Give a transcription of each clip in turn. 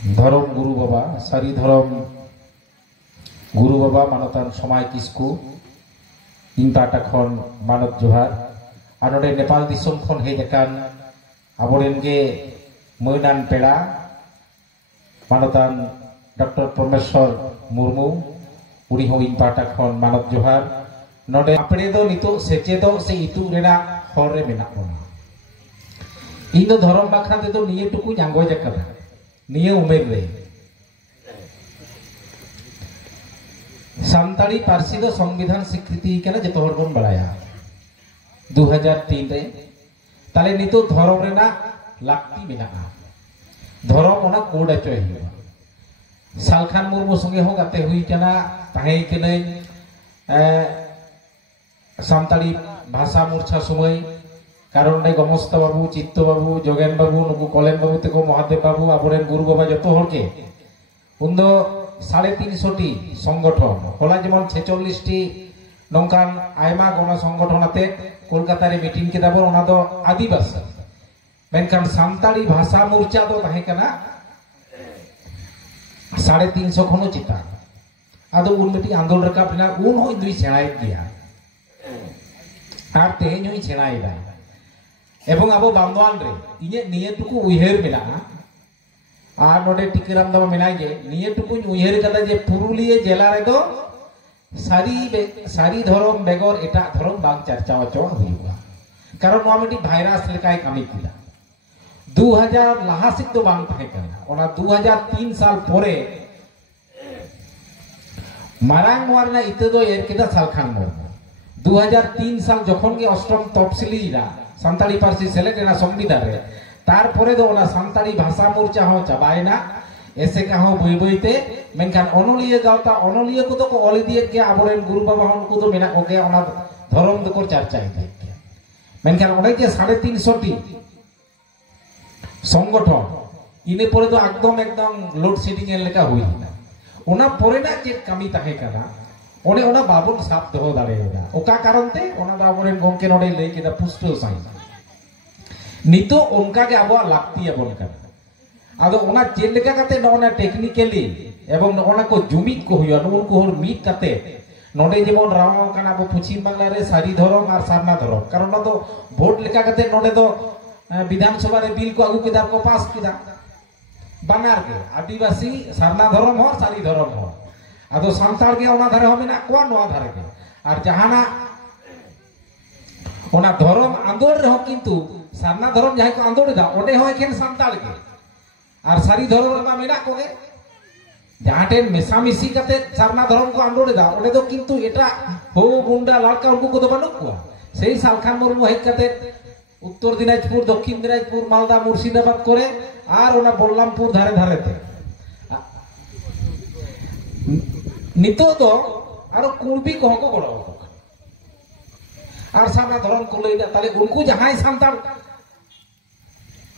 धरम गुरु बाबा सारी धरम गुरु बाबा मानतान समाय किस्कु इन पाटा खन मानत जोहार आर नोडे नेपाल दिसम खन हेजकान आबोरेन गे मैनान पेड़ा मानतान डॉक्टर परमेश्वर मुर्मू उनी हो इन पाटा खन मानत जोहार नोडे आपने दो नितो सेचेदो से इतु रेना हर रे मेना बोना इन दो धरम बाखरा ते दो निये टुकु ᱧᱟᱝᱜᱚ ᱡᱟᱠᱟᱫᱟ निये उमेर रे सानताड़ी पारसी दो संविधान स्वीकृति केना जतो हर बन बड़ाया 2003 रे ताले नितो धरम रेना लाक्ति मेनाआ धरम ओना कोड अचो हियो सालखान मुर्मू संगे हो गाते हुई केना ताहे केनै सानताड़ी भाषा मूर्छा समय कारण ने गमस्त बाबू चित्त बाबू जोगेन बाबू नुकु कलेन बाबू तको महादेव बाबू आबोरेन गुरु बाबा जतो हरके उन्दो 350 टी संगठन होला जेमन 46 टी नोंकान आयमा गण संगठन आते कोलकाता रे मीटिंग केदा बोन ओना दो आदिवासी मेनखान सानताड़ी भाषा मोर्चा दो ताहे कना 350 खनो चिता आदो उन मिटी आंदोलन रकाब ना उन होय दुई सेणाय गया आर तेहेñ होय सेणाय दा एवं अब बांधवान रे इने निये टुकु उयहेर मेना आर नोडे टिकेराम दामा मेनाय जे निये टुकु उयहेर कदा जे पुरुलिया जिला रे दो सारी धरम बेगर एटा धरम बांग चर्चा अचो हुयुगा कारण नोआ मिटी भाइरास लेकाय कामी किला 2000 लाहा सिक दो बांग थाहे kana ओना 2003 साल परे मारांग नोआ रेना इते दो एर केदा सालखान मुर्मू 2003 साल जखन के अष्टम तफसिली रा सानताड़ी पारसी सेलेक्ट संविधान रे तार परे दो ओना सानताड़ी भाषा मोर्चा हो चाबायना ऐसे का हो बई बईते मेनखान अनलिया गावता अनलिया को तो को ओली दिए के आबोरेन गुरु बाबा उनको तो मेना ओके ओना धरम दो को चर्चा है मेनखान ओने के 350 टी संगठन इने परे तो एकदम लोड शेडिंग लेका हुई ओना परे ना चेक कामी ताहे कना ओने ओना बाबुन साफ दो दाड़ेगा ओका कारण ते ओना बाबुरेन गोंके नोडे लई केदा पुष्टो साई नितो उनका के आबो लागती आबोन का आदो ओना चेक लेका कते नोना टेक्निकली एवं ओना को जुमित को हुयो नुन को हर मीट कते नोडे जेमन राव काना बो पश्चिम बांग्ला रे सारी धरम और सारना धरम कारण ना तो वोट लेका कते नोडे दो विधानसभा रे बिल को आगु केदा को पास किदा बानार के आदिवासी सारना धरम हो सारी धरम हो आदो सानताड़ के ओना धारे हो मेना कोआ नोआ धारे के और जहाना ओना धरम आंदोलन रहो किंतु सारना धरम जहां को आंदोलन दा ओडे हो एखेन सानताड़ के और सारी धरम रमा मेना कोगे जहां मेसा मिसी कते सारना धरम को आंदोलन दा ओडे दो किंतु एटा हो गुंडा लड़का उनको को दो बानु को सेई सालखान मुर्मू हेज कते उत्तर दिनाजपुर दक्षिण दिनाजपुर मालदा मुर्शिदाबाद करे और ओना बल्लामपुर धारे धारे ते नितो तो आरो कुर्बी को को गड़ो और सारना धरम को लई दा ताले उनको जहां सानताड़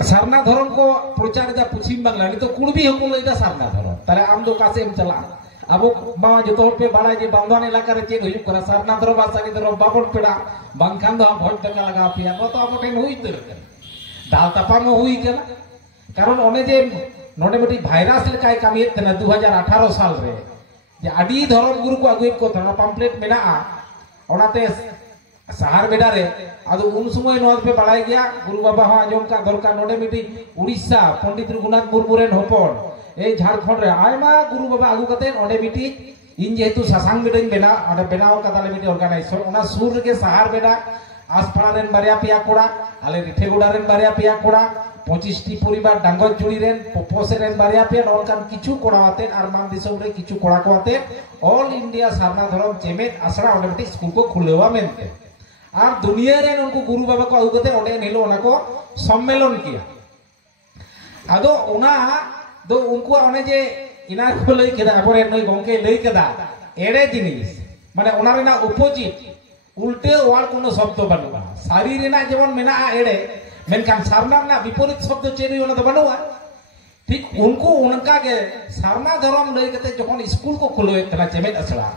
सारना धरम को प्रचार दा पश्चिम बांग्ला नितो कुर्बी हो को लई दा सारना धरम ताले आम दो कासे हम चला अब मा जतो पे बाड़ा जे बांधवान इलाका रे चेक हुई करा सारना धरम सारी धरम बाबन पेड़ा बांखान दो भोज टका लगा पिया तो अब टेन हुई तर दाल तपाम हुई केना कारण ओने जे नोडे मटी भाइरास लेकाय कामी तना 2018 साल रे जे आदि धरम गुरु को आगुई को थाना पम्पलेट मेना ओनाते शहर बेडा रे आदो उन समय नोद पे बड़ाई गया गुरु बाबा हो आजम का दरकार नोडे मिटी उड़ीसा पंडित रघुनाथ मुर्मू रेन होपन ए झारखंड रे आयमा गुरु बाबा आगु कते ओडे मिटी इन जेतु सासांग बेडा बेना ओडे बेनाव कदाले मिटी ऑर्गेनाइजेशन ओना सुर के शहर बेडा आसपाड़ा रेन बारिया पिया कोड़ा आले रिठेगुड़ा रेन बारिया पिया कोड़ा 25 टी परिवार डांगत जुड़ी रेन पोपोसे रेन बारिया पिया नोलकान किछु कोड़ाते आर मान दिसम रे किछु कोड़ा कोते ऑल इंडिया सारना धरम चेमेट आसरा ओडे मिटी स्कूल को खुलेवा मेनते और दुनिया रे उनको गुरु बाबा को आगुते ओडे नेलो ओना को सम्मेलन किया आदो ओना दो उनको ओने जे इना को लई केदा आबोरे नई गंके लई केदा एड़े जिनिस माने ओना रेना अपोजिट उल्टे वाल कोनो शब्द बानुआ सारी रेना जेमन मेना एड़े मेनखान सारना ना विपरीत शब्द चेरी ओना तो बानुआ ठीक उनको उनका के सारना धरम लई केते जखन स्कूल को खुलोए तना चेमेट असला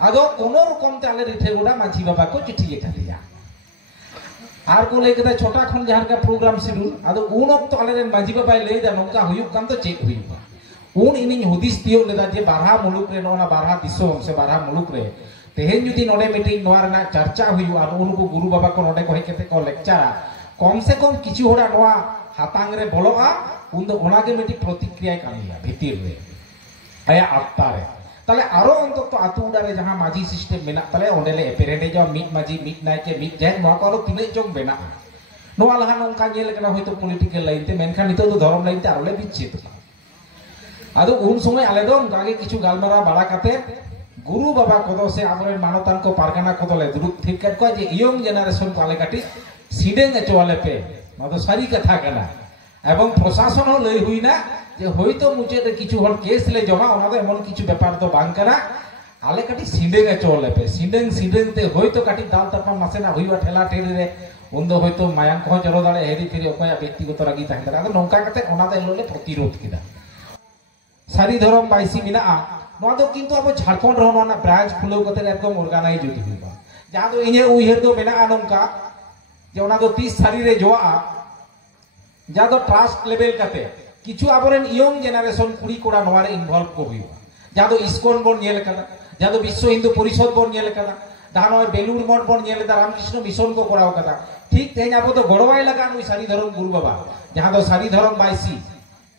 आदो कोनो रकम ते आले रिठेगुड़ा मांझी बाबा को चिट्ठी लिखा दिया आर को लई केदा छोटा खन जहां का प्रोग्राम शेड्यूल आदो उन वक्त आले मांझी बाबा लई दा नोका हुयुक कान तो चेक हुयुका उन इनिंग हुदिस तियो लेदा जे बारहा मुलुक रे नोना बारहा दिसोम से बारहा मुलुक रे तेहेन जुदी नोडे मीटिंग नोआ रेना चर्चा हुई और उनको गुरु बाबा को नोडे को हेकेते को लेक्चरा कम से कम किछु होड़ा नोआ हातांग रे बोलोआ उन दो ओनागे मिटी प्रतिक्रिया कामिया भीतर रे आया आत्ता रे ताले आरो अंतत आतु उडा रे जहां माझी सिस्टम मेना ताले ओंडेले एपेरेडे जो मिट माझी मिट नायके मिट जय नोआ को तिने जोंग बेना नोआ लहा नोंका नेल कना होयतो पॉलिटिकल लाइन ते मेनखान नितो दो धर्म लाइन ते आरोले बिचित आदो उन समय आले दो उनकागे किछु गालमारा बाड़ा काते गुरु बाबा कोदो से आमरे मानतान को पारगाना कोदोले दुरुत ठीक कर को जे यंग जनरेशन को आले काटी सिडेंग अचवाले पे मादो सारी कथा कना एवं प्रशासन हो लई हुई ना जे होयतो मुझे रे किछु हल केस ले जमा ओना दो एमन किछु व्यापार तो बांग करा आले काटी सिडेंग अचवाले पे सिडेंग ते होयतो काटी दाल तपा मासेना हुईवा ठेला ठेली रे उन दो होयतो मायांग को जरो दाले हेरी फिरी ओकया व्यक्तिगत रागी ताहें दरा आदो नोंका कते ओना दो लोले प्रतिरोध किदा सारी धरम बाइसी मिना नोआ दो किंतु अब झारखंड रहो ना ब्रांच खुलो कते एकदम ऑर्गेनाइज होती हुआ जहां दो इने उइहर दो मेना नोंका जे ओना दो 30 सारी रे जोआ जहां दो ट्रस्ट लेवल कते किछु आबरेन यंग जनरेशन कुड़ी कोड़ा नोआ रे इन्वॉल्व को हुआ जहां दो इस्कॉन बोन नेल कदा जहां दो विश्व हिंदू परिषद बोन नेल कदा जहां नोय बेलूर मठ बोन नेल दा रामकृष्ण मिशन को कराव कदा ठीक तेज अब तो गड़वाई लगा नुई सारी धरम गुरु बाबा जहां दो सारी धरम बाइसी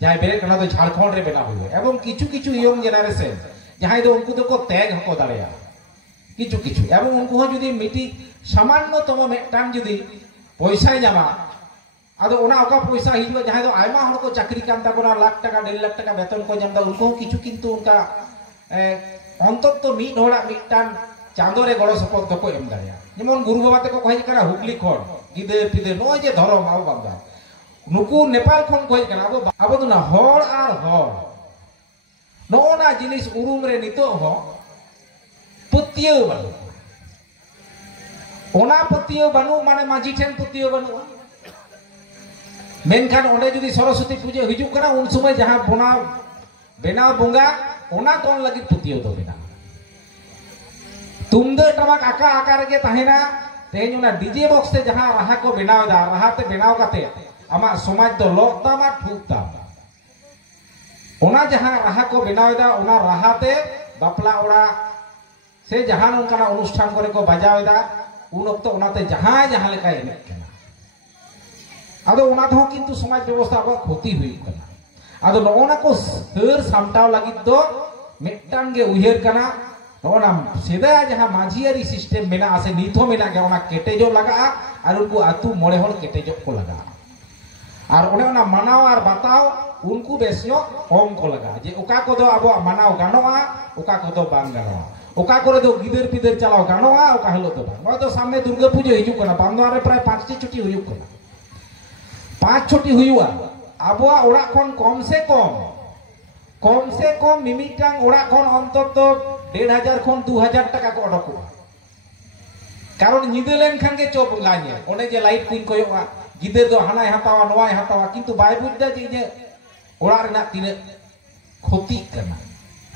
जहां बेरे कना दो झारखंड रे बेना हुए एवं किछु किछु यंग जनरेशन जहां दो उनको तो त्याग हको दाड़ेया किछु किछु एवं उनको हो जदी मिटी सामान्यतम मेटान जदी पैसा जामा आदो ओना ओका पैसा हिजुआ जहां दो आयमा हर को चाकरी कान ताबोना लाख टाका 1.5 लाख टाका वेतन को जामदा उनको किछु किंतु उनका अंतत तो मिट होड़ा मिटान चांदो रे गड़ो सपोर्ट तो को एम दाड़ेया जेमन गुरु बाबा ते को कहि करा हुगली खन गिदे पिदे नय जे धरम आव बांदा नुकु नेपाल खन कहि करा अब तो ना हर आर हर नोना जिनिस उरुम रे नितो हो पतियो बानु ओना पतियो बानु माने माझी ठेन पतियो बानु मेनखान ओंडे जदी सरस्वती पूजा हिजु कना उन समय जहां बोना बेनाव बोंगा ओना कोन लगी पतियो दो बेना तुमदे टमाक आका आकार के ताहेना तेज ओना डीजे बॉक्स ते जहां राहा को बेनाव दा राहा ते बेनाव काते आमा समाज दो लोकता मा ठुकता ओना जहां राहा को बेनाव दा ओना राहा ते बापला ओड़ा से जहां उनका अनुष्ठान करे को बजाव दा उन वक्त ओनाते जहां लेका एने कना आदो ओना तो किंतु समाज व्यवस्था अब क्षति हुई कना आदो नोना को सर सामटाव लगी दो मेटान गे उहेर कना नोना सेदा जहां माझियारी सिस्टम मेना आसे निथो मेना गे ओना केटेजो लगा और उनको आतु मोड़े हल केटेजो को लगा और ओने ओना मानाव और बताओ उनको बेसियो कम को लगा जे ओका को दो अब मानाव गानोआ ओका को दो बांग गानोआ ओका करे दो गिदर पिदर चलाओ गानोआ ओका हलो दो बांग तो सामने दुर्गा पूजा हिजु कना बांदवारे प्राय 5 टी छुट्टी हुई कना 5 छुट्टी हुईवा आबोआ ओड़ा खन कम से कम मिमिटांग ओड़ा खन अंतत 1500 खन 2000 टाका को अडकुआ कारण निदे लेन खान के चोप लाने ओने जे लाइट कुइन कोयोआ गिदर दो हानाय हतावा नोवाय हतावा किंतु बाय बुझदा जे जे ओड़ा रेना तिने क्षति करना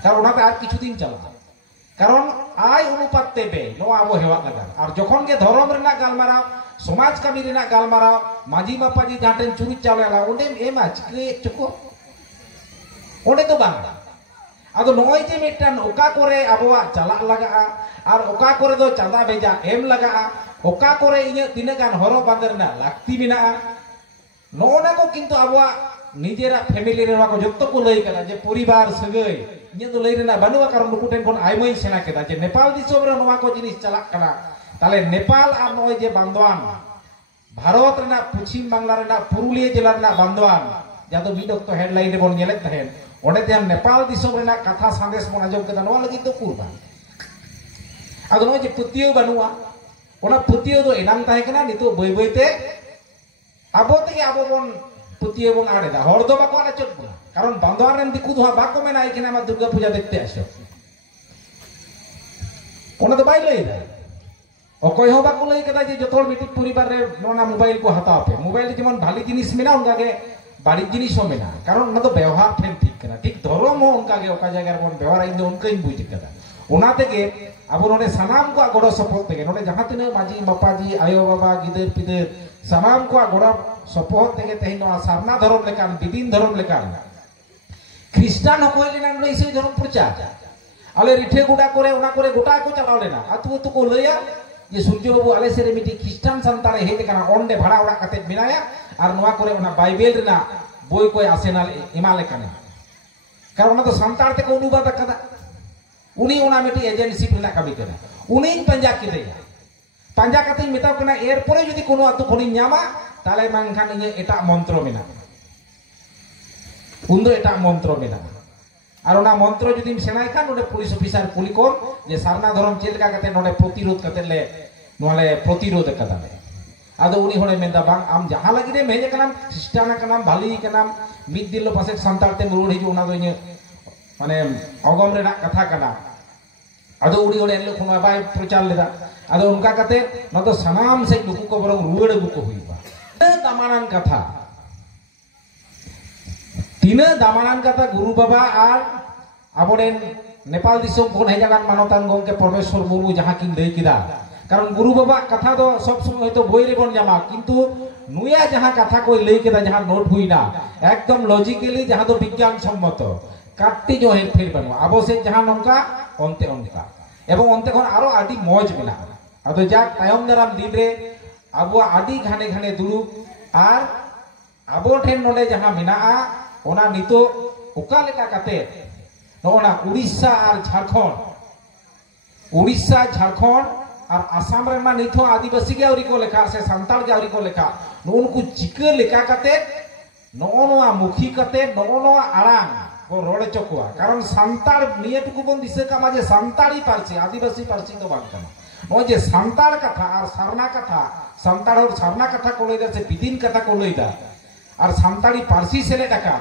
कारण ओनाते आज किछु दिन चला कारण आय अनुपात तेबे नोआ आबो हेवा लगा और जखन के धर्म रेना गालमाराव समाज कामी रेना गालमाराव माजी बापाजी जाटेन चुरुच चावला ओंडे एमा चिके चको ओंडे तो बांग आदो नोय जे मिटान ओका करे आबोआ चला लगा और ओका करे दो चांदा भेजा एम लगा ओका करे इने तिने गान हरो बांदरना लाक्ति बिना नोना को किंतु आबोआ निजेरा फैमिली रे को जत्तो को लई कला जे परिवार सगई इने तो लई रेना बानुआ कारण नुकु टेन कोन आइमई सेना केदा जे नेपाल दिसोम रे नोआ को जिनिस चला कना ताले नेपाल और नोय जे बांदवान भारत रेना पश्चिम बांग्ला रेना पुरुलिया जिला रेना बांदवान जादो बिडक तो हेडलाइन रे बोन नेले तहेन ओंडे ते नेपाल दिसोम रेना कथा संदेश बोन आजम केदा नोआ लगी तो कुरबा आदो नोय जे पतियो बानुआ ओना पतियो दो एनाम ताहे कना नितो बय बयते आबो ते आबो बोन पतियो बोन आड़ेदा हर दो बाको आले चोट बोना कारण बांदवान रेन दिकु दो बाको मेना एखाने आमा दुर्गा पूजा देखते आसो ओना तो बाय लई दा अकय हो बाको लई कदा जे जतोल मिटिक परिवार रे नोना मोबाइल को हताव पे मोबाइल जेमन भाली जिनिस मेना उनका के बाड़ी जिनिस हो मेना कारण ओना तो व्यवहार ठेन ठीक कना ठीक धर्म हो उनका के ओका जगह बोन व्यवहार इन दो उनका इन बुझ कदा ओना तेगे अब नोडे सनाम को गड़ो सपोर्ट तेगे नोडे जहां तिने माजी बापाजी आयो बाबा गिदर पिदर सनाम को गड़ो सपोर्ट तेगे तेहि नोआ सारना धर्म लेकान बिदिन धर्म लेकान ख्रिस्टान को लेना नोडे इसे धर्म प्रचार आले रिठे गुडा करे गोटा को चलाव लेना अतु अतु को लया ये सूर्य बाबू आले से मिटी ख्रिस्टान संतान हेज कना ओंडे भाड़ा ओड़ा कते बिनाया और नोआ करे ओना बाइबल रेना बोई को आसेना इमाले कने कारण ओना तो संतान ते को अनुवाद कदा उनी ओना मिटी एजेंसी रेना कमी कना उनी पंजा किदेया पंजा कते मेता कना एर परे जदि कोनो अतु खनि न्यामा ताले मानखान इने एटा मंत्र मेना उन्दो एटा मंत्र मेना और ओना मंत्र जदि सेनाय खान नोडे पुलिस ऑफिसर कुली कोम जे सारना धर्म चेलका कते नोडे प्रतिरोध कते ले नोले प्रतिरोध कदाले आदो उनी होने मेंदा बांग आम जहां लगी रे मेजे कनाम ख्रिस्टान कनाम भाली कनाम मिद दिलो पासे संताल ते मुरुड हिजु ओना दो इने माने अगम रेना कथा कना आदो उनी होने एलो खुना बाय प्रचार लेदा आदो उनका कते न तो सनाम से नुकु को बरंग रुवेड़ गुको हुईबा दामानान कथा तीना दामानान कथा गुरु बाबा और आबोरेन नेपाल दिसोम कोन हेजागान मानतान गंके परमेश्वर मुर्मू जहां किन लई किदा कारण गुरु बाबा कथा तो सब समय तो बोई रे बन जामा किंतु नुया जहां कथा कोई लई किदा जहां नोट हुईना एकदम लॉजिकली जहां तो विज्ञान सम्मत काटती जो हेर फेर बनो आबो से जहां नंका ओनते ओनका एवं ओनते कोन आरो आदि मौज मेना आदो जा तायम दाराम दिन रे आबो आदि घाने घाने दुरु आर आबो ठेन नोडे जहां मेना ओना नितो ओका लेका कते नोना उड़ीसा और झारखंड और आसाम रे मा नितो आदिवासी के औरी को लेखा से संताल के औरी को लेखा उनको चिके लेका कते नोनोआ मुखी कते नोनोआ आराम को रोड़े चकुआ कारण संताल निये टुकु बन दिसे कामा जे संताली पारसी आदिवासी पारसी तो बात कना नो जे संताल कथा और सरना कथा संताल और सरना कथा को लेदा से बिदिन कथा को लेदा और संताली पारसी से ले टाका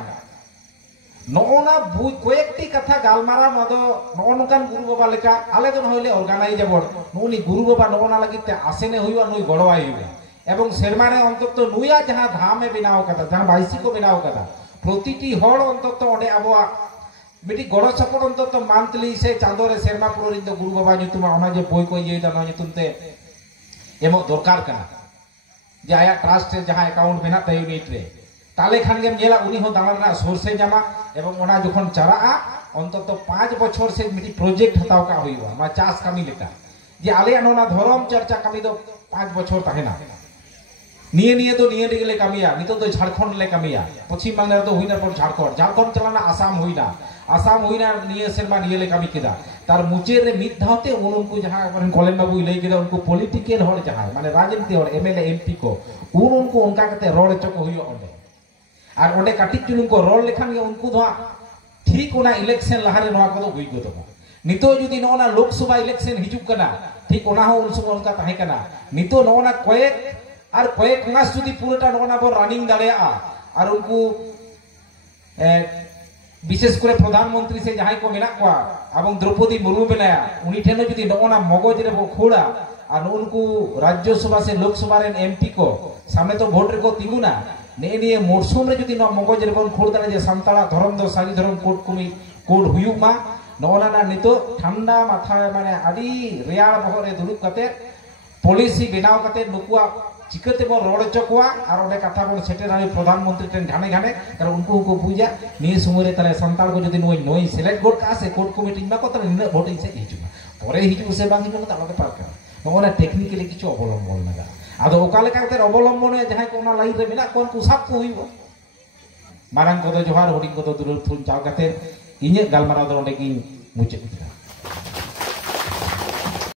नोना बुझ कोएकटी कथा गालमारा नदो नोनकान गुरु बाबा लेका आले दन होइले ऑर्गेनाइज जबड़ नुनी गुरु बाबा नोना लागिते आसेने होइवा नुई गड़वाई होइबा एवं शर्माने अंतत नुया जहां धामे बिनाव कथा जहां बाइसी को बिनाव कथा प्रतिटी हड़ अंतत ओडे आबोआ मिटी गड़ सपोर्ट अंतत मंथली से चांदोरे शर्मा पुरोरिंद गुरु बाबा nyutuma ओना जे बोय को ये दाना nyutumते एमो दरकार कना जे आया ट्रस्ट जहां अकाउंट मेना ते यूनिट रे ताले खान गेम जेला उनी हो दाना सोर्स जामा एवं ओना जखन चारा अंतत 5 बछर से मिटी प्रोजेक्ट हताव का होइबा मा चास कामी लेका जे आले नोना धर्म चर्चा कामी दो 5 बछर ताहेना निये तो निये दिगले कामिया नितो तो झारखंड ले कामिया पश्चिम बांग्ला तो हुइना पर झारखंड चलाना आसाम हुइना निये सेरमा निये ले कामी किदा तार मुचे रे मिद धावते उनको जहां कॉलेज बाबू लई किदा उनको पॉलिटिकल हड़ जहां माने राजनीति हड़ एमएलए एमपी को उनको उनका कते रोड चको हुइयो ओंडे और ओंडे काटी चुनुम को रोड लेखान के उनको दो ठीक ओना इलेक्शन लहारे नोआ को हुई गो तो नितो जुदी नोना लोकसभा इलेक्शन हिजुक कना ठीक ओना हो उन समय उनका ताहे कना नितो नोना कोएक मास जुदी पूराटा नोना बो रनिंग दाड़ेया और उनको विशेष करे प्रधानमंत्री से जहां को मेना को एवं द्रौपदी मुर्मू बनाया उनी ठेन जुदी नोना मगज रे बो खोड़ा और उनको राज्यसभा से लोकसभा रे एमपी को सामने तो वोट रे को तिंगुना ने मौसम रे जुदी मगज रे बन खोड़ दाड़े जे संताला धर्म दो सारी धर्म कोड हुयुमा नोना ना नितो ठंडा माथा माने आदि रेयाड़ बहरे दुरुब कते पॉलिसी बनाव कते नुकुआ चिकते बो रोड चकुआ और ओडे कथा बो सेटेरानी प्रधानमंत्री टेन घाने घाने कारण उनको बुझा निये समय रे ताले संताल को जुदी नोई सिलेक्ट गोड का से कोड कमिटी मा को ताले निने वोट इसे हिजुमा परे हिजु से बांगी न ताला के पारका नोना टेक्निकली किछु अवलंबन लगा आदो ओकाले काते अवलंबन जहां को ना लाइन रे मेना कोन कुसाब को हुइबो मारंग को जोहार होडिंग को दुरुल थुन चाव कते इnye गालमाराव दो ओडे की मुचे